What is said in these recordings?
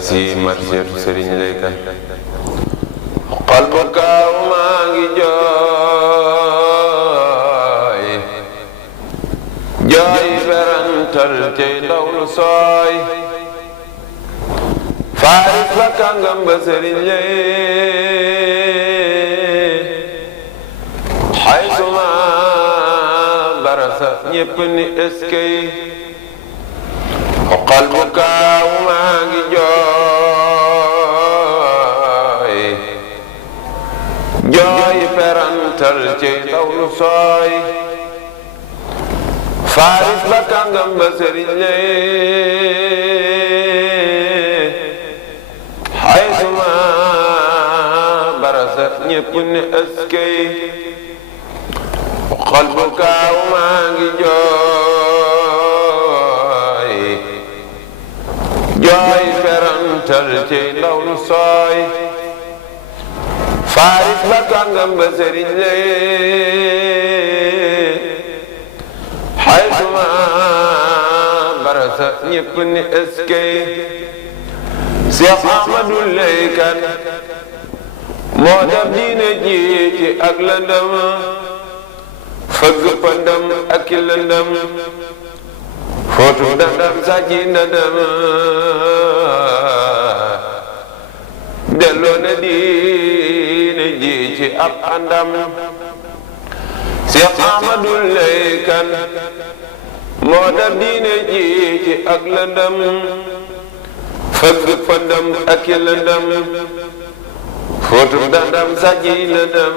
si marché Serigne Lay Kane xol bu kaaw maa ngi jooy jooy berantal tey ndaw lu sooy faaris ba kàngam ba Serigne Lay xay suma barasa ñépp ni eskay xol bu kaaw maa ngi jooy jooy perantal ci ndaw lu sooy faaris ba kàngam ba Serigne Lay xay suma barasa ñépp ni eskay xol bu kaaw maa ngi jooy jooy perantal ci ndaw lu sooy faaris ba kàngam ba Serigne Lay xay suma barasa ñépp ni eskay Cheikh Ahmadou Lay Kane moo def diine ji ci ak lëndëm fëgg pëndëm ak i lëndëm footu dandam sàcci ndëndëm delloo na diine ji ci ab àndam Cheikh Ahmadou Lay Kane moo def diine ji ci ak lëndëm fëgg pëndëm ak i lëndëm footu dandam sàcci ndëndëm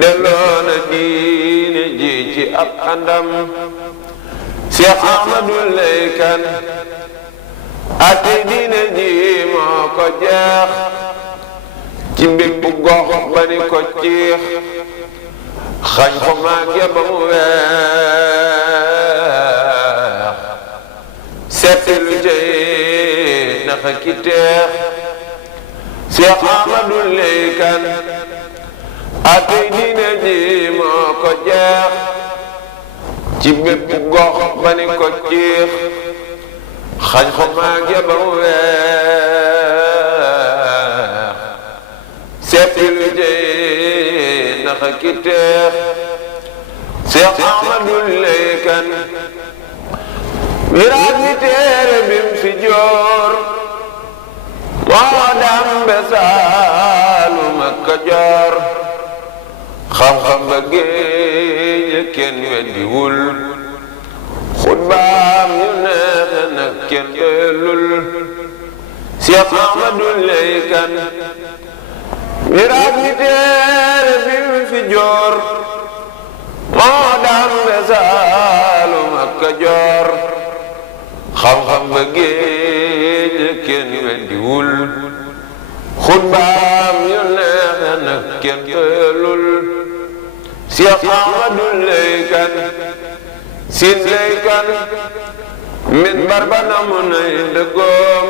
delloo na diine ji ci ab àndam Cheikh Ahmadou Lay Kane ate diine ji moo ko jeex ci bépp gox ba ni ko ciix xañ ko màgge ba mu weex setti lu cay naxa ki teex Cheikh Ahmadou Lay Kane ate diine ji moo ko jeex ci bépp gox ba ni ko ciix xañ ko màgge ba mu weex seppi lu jëy naxa ki teex Cheikh Ahmadou Lay Kane miraas mi téere bim fi joor moo dambe Saalum ak Kajoor xam-xam ba géej kenn weddiwul xutbaam yu neex nag kenn doyalul Cheikh Ahmadou Lay Kane miraas mi téere bi fi joor moo dambe Saalum ak Kajoor xam-xam ba géej kenn weddiwul xutbaam yu neex nag kenn doyalul Cheikh Ahmadou Lay Kane Siin Lay Kane min barba na mu nay dëggoom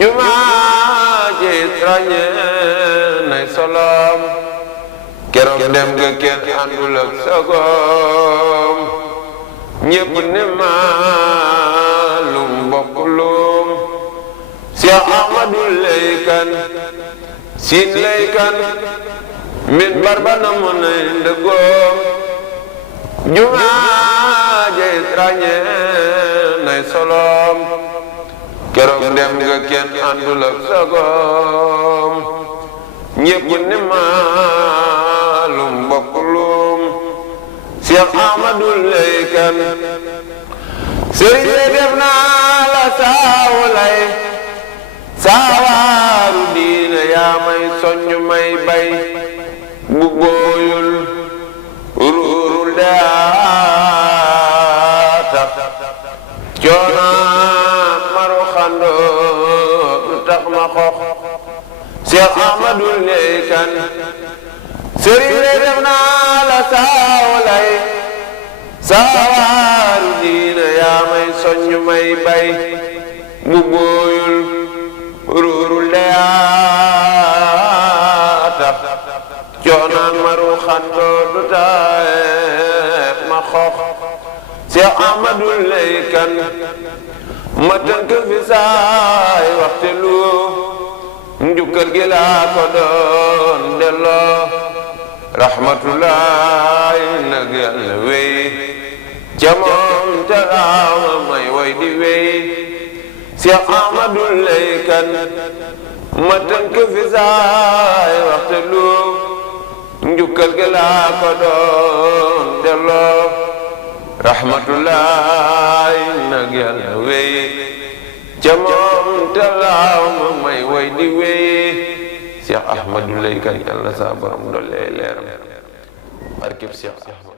jumaa ji ràññee nay soloom keroog dem nga kenn àndul ak sagoom ñépp ne maalum bokkulum Cheikh Ahmadou Lay Kane Siin Lay Kane min barba na mu nay dëggoom jumaa ji ràññee nay soloom keroog dem nga kenn àndul ak sagoom ñépp ni maalum bokkulum Cheikh Ahmadou Lay Kane Serigne def naa la saawu lay saawaaru diine yaa may soññ may bay bu booyul ruurul daata coona maru xando du tax ma xox Cheikh Ahmadou Lay Kane Serigne def naa la saawu lay saawaaru diine yaa may soññ may bay bu booyul ruurul daata coona maru xando du tax ma xox Cheikh Ahmadou Lay Kane ma tënk fi saay waxte lu njukkal gi laa ko doon delloo rahmatullahi nag yàlla wéy ca moom te laawa may way di wéy Cheikh Ahmadou Lay Kane ma tënk fi saay waxte lu njukkal gi laa ko doon delloo rahmatullahi nag yàlla wéy ca moom te laawa may way di wéy Cheikh Ahmadou Lay Kane yàlla sa borom doole leeram barkeb Cheikh Ahmadou